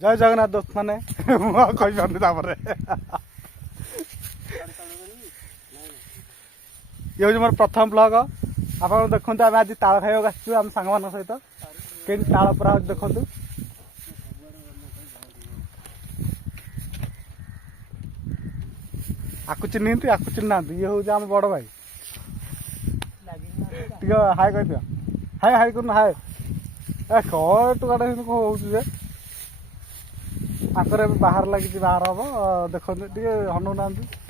जय जगन्नाथ दोस्त मैंने ये हूँ मोर प्रथम ब्लॉग आप देखते आम आज ताल खाइबा आम सांग मान सहित कहीं ताल परा देखु आपको चिन्हती आपको चिन्ह ये हूँ आम बड़ भाई हाय कह दियो हाय हाय कर हाय कौन टुकाटा कौन आकर बाहर लगी बाहर हम देखते हनुना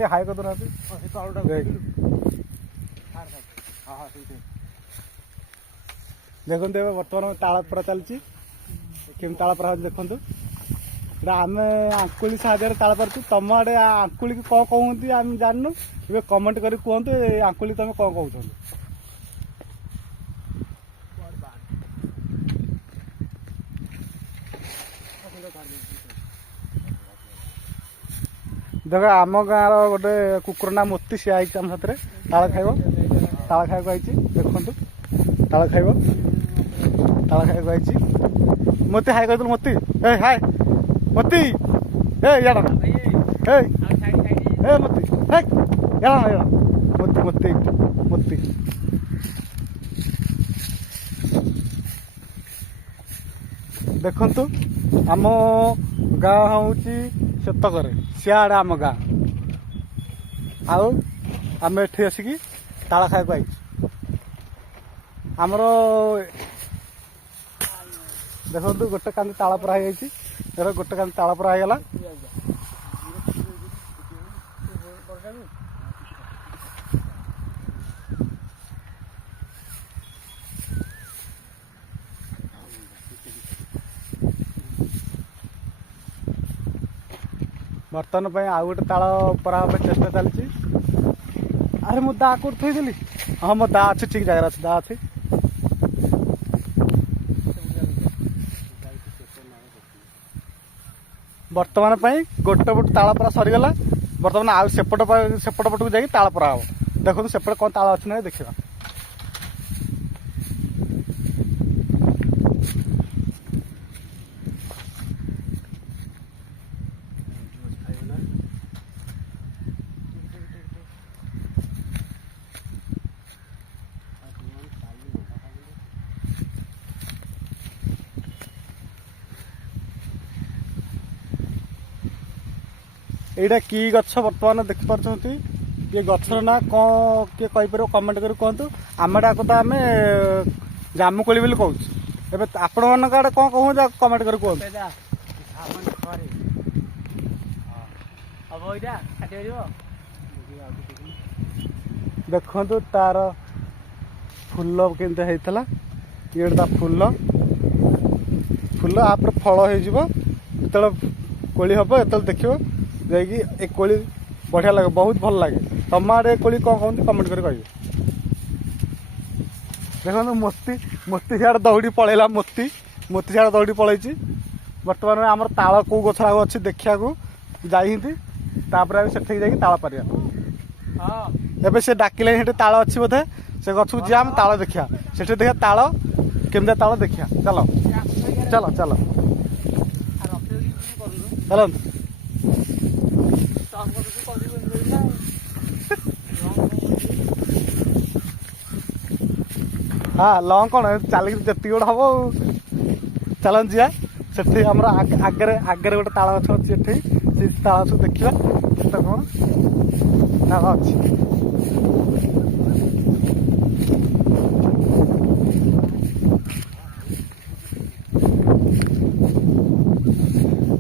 हाई कर देना देखते बर्तमान ताल परा चलती केम ताल परा देखु आम आंकुली साहाଯ୍य ताल पार्छ तुम आड़े आंकुली की कौन कहते आम जानू ये कमेंट कर कहतु आंकुली तुम कौन कहते देख आम गाँव गोटे कुकुर ना मोती सी आई आम साथ ताल खाइब आई देखु ताल खाइब आई मोती हाई कहते मोती ए हाय मोती ए यार ए मोती यार मोती मोती मोती देखु आम गाँ हूँ सेतक सियाड़े आम गाँ आम एठी आसिकी ताल खाइबा आई आमर देखु गोटे कांदी ताल परा हो गोटे कांदी ताल परा होगला बर्तमान पर आउ गोटे ताल परा चेष्टा चलती अरे मु दा कौट थी हाँ मो दा अच्छे ठीक जगह अच्छे दा अच्छे बर्तमान पर गोटे पट ताल परा सरीगला बर्तमान आउ सेपट पटक जाकि ताल परा हम देखो सेपटे कौन ताल अच्छे ना देखा एटा की गछ बर्तमान देखिपार ये गछर ना कौन किए कहीपर कमेंट कर कहतु आम डाक तो आम जामुकोली बोली कहूँ एवं आपण मान आड़े कौन कहूँ कमेंट कर कहतु देखु तार फूल केमती होता ये फूल फूल आप फल हो कोली हम ये देखो जाकि ए कोली बढ़िया लगे बहुत भल लगे तुम आड़े कोली कौन कहते कमेंट कर कह देखो मोती मोती सियाड़ दौड़ी पलैला मोती मोती सियाड़ दौड़ी पलैची बर्तमान आम ताल कौ गछ आग अच्छी देखा जाती से ताल पार एवं से डाकिले ताल अच्छी बोधे से गछ को जा ताल देखा से देखा ताल केमती ताल देखा चलो चलो चलो चलो हाँ लंग कौन चल जी गोटे हम चलन जा से आगे आगे गोटे ताल गछ अच्छी से ताल गछ देखा केते कौन ताल अच्छी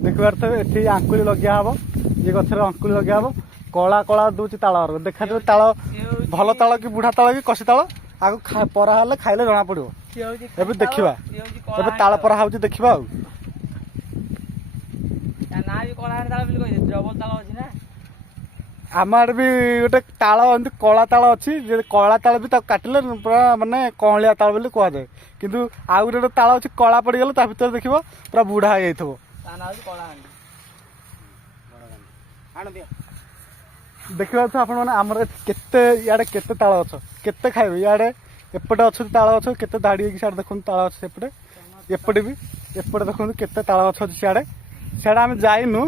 देखिबार थे ये आंकुली लगे हम ये गचर अंकुली लगे हम कला कला दूसरी ताल देखा ताल भल ताल कि बुढ़ा ताल कि कषि ताल आगे परा हेल्ले खाइले जना पड़ो एबे देखा एबे ताल परा हो देखा आम आड़े भी गोटे ताल एमती कला ताल अच्छी कला ताल भी काटिले पूरा मानने कलिया ताल बोली कहुए किंतु आउ गोटे ताल अच्छी कला पड़गले ता भर देख पूरा बुढ़ा हो जाइए देखा तो आपण आमर केते इे केते ताल गछ केते खाइबे इे एपटे अच्छे ताल गछ केते धाड़ी सियाड़े देखो ताल गछ सेपटे एपटे भी एपटे देखो केते ताल गछ अच्छे सियाड़े सीटा आम जाइनु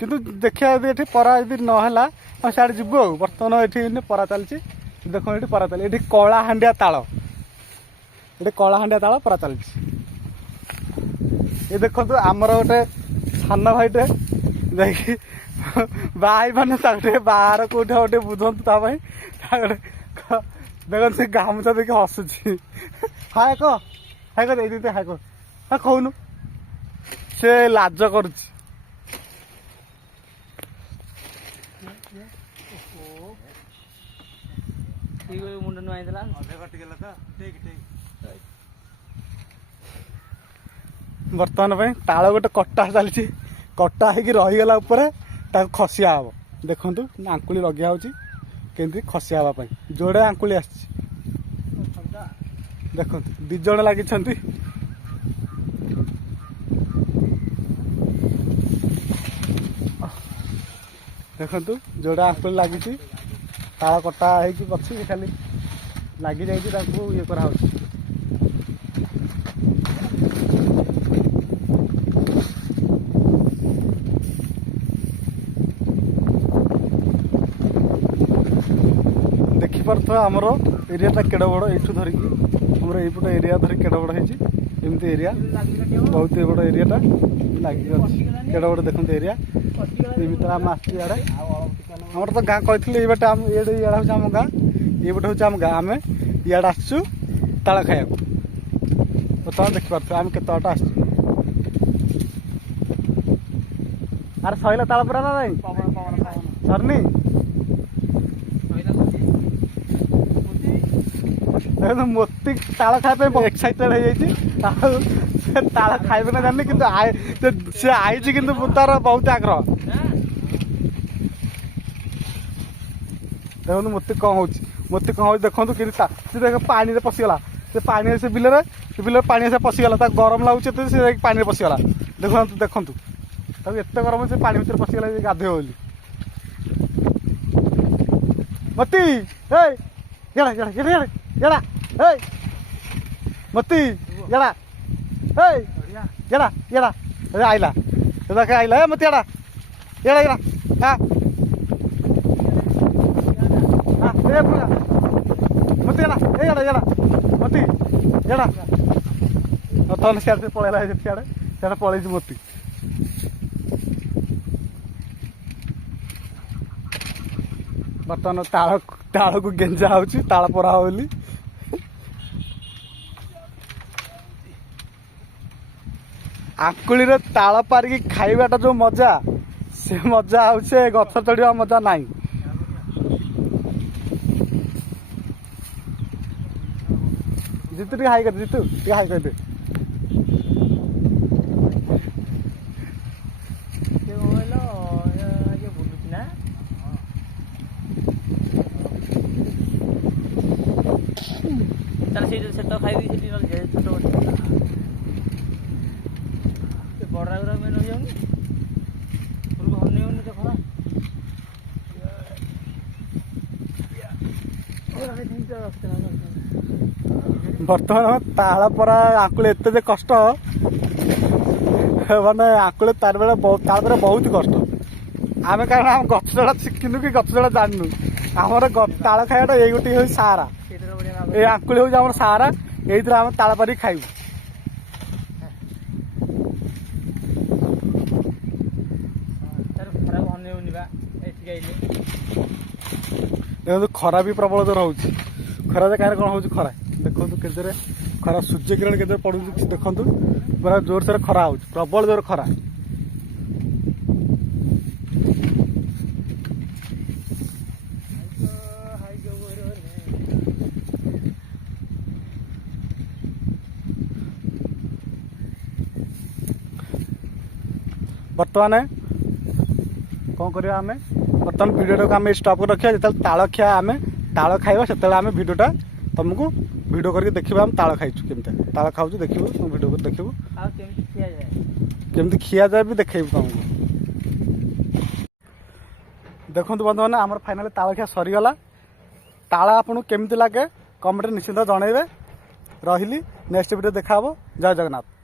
किंतु देखिए यदि ये परा यदि नहला सीआड़े जीवु आ बर्तमान ये परा चलती देख ये परा चल ये कलाहांडिया ताल ये कलाहांडिया ताल परा चलती ये देखो आमर गोटे सान भाईटे देखिए बाई मैंने बाहर कौटे गोटे बुझंतु देखो से गामुचा देखिए हसुची हाय कह हाय कह दे हाय कह हाँ कहूनु से लाज करुची मुंड नुआई देला बर्तमान पे ताल गोटे कटा चलती कटा होगी रहीगला खसिया हम देखु आंकुली लगे होती खसिया हाँपाई जोड़े आंकुली आस देखु दिज लगी देखु जोड़ा आंकुली लगी ताल कटा होती खाली लगी जाइए ये करा देखिपे आमर एरियाटा केड़ बड़ यू धरिकी आमर यपट एरिया धर केड़ बड़ होमती एरिया बहुत बड़ एरियाटा लगे केड़ बड़ देखते एरिया ये भर आम आसड़े आमर तो गाँ कही ये बाटे ये हूँ आम गाँ ये बटे हूँ आम गाँ आम इे आसचु ताल खाया बर्तमान देखिपे आम के आस अरे सैला ताल पूरा ना नहीं सरनी मोती ताल खाया एक्साइटेड हो ताल खाइबे ना जानी कि सी आई कि तार बहुत आग्रह देखो मोती कौन हो देखो कि देख पानी पशिगला से पानी से बिल पानी से पशिगला गरम लगुच पानी पशिगला देखो देखु एत गरम से पानी भर पशिगला गाधे बोली मोती गड़ा गड़ा गड़ा गड़ा मती गड़ा गड़ा गड़ा आइला आइला मत गड़ा गड़ा गड़ा हाँ मत गड़ा गड़ा गड़ा मती गड़ा तले सियाड़े पलैला सियाड़े सियाड़े पलैस मती बर्तमान ताल को गेंजा हो ताल परा बोली आंकुली ताल पारिकी खाइबाटा जो मजा से मजा हूँ गछ चढ़ा मजा नाई जितु टे हाई कर जितु टे हाई कर दे तो खाई छोट बड़ा गुरा में रही जाऊनी हनी होनी तो खरा बर्तमान ताल परा आंकुली एत कष्ट माने आंकुली तार बेले बहुत कष्ट आम कारण आम गछ चढ़ा शिखिनु कि गछ चढ़ा जानू आमर ताल खाइबाटा ये गोटे हूँ सारा ये आंकुली हूँ आम सारा ये आम ताल पारि खाइबू देखो खरा भी प्रबल जोर हो खरा कहीं कौन हो खरा देखो के खरा सूर्य किरण के पड़ू देखु पूरा जोर से खरा हो प्रबल जोर खरा बर्तमान कौन करिया आमे बर्तमान वीडियो को आम स्टॉप कर रखिया जो ताल खिया आम ताल खाइबा से आम वीडियोटा तुमको वीडियो करके देखा आम ताल खाइचु केमती ताल खाऊ देखो तुम वीडियो कर देखो केमती खिया जाए भी देखेबू तुमको देखो बंधु मैंने आम फाइनाली ताल खिया सरीगला ताल आपको केमती लगे कमेंट निश्चिंत जनइबे रही नेक्स्ट वीडियो देखा जय जगन्नाथ।